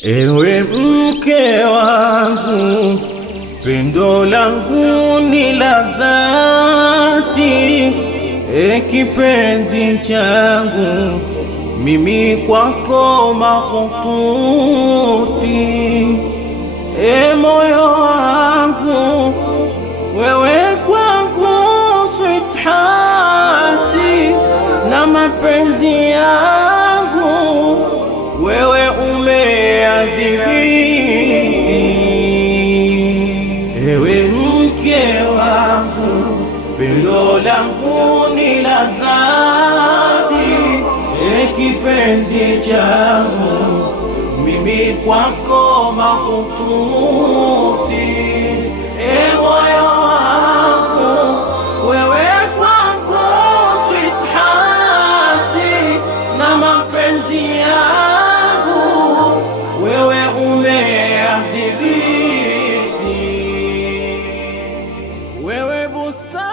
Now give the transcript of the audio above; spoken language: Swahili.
Ewe mke wangu, pendo langu ni la dhati, kipenzi changu, mimi kwako mahututi. Moyo wangu, wewe kwangu sweetheart, na mapenzi yangu wewe umeadhibiti. Ewe mke wangu, pendo langu ni la dhati, kipenzi changu, mimi kwako mahututi. Moyo wangu, wewe kwangu sweetheart, na mapenzi yangu wewe umeadhibiti. Wewe bustani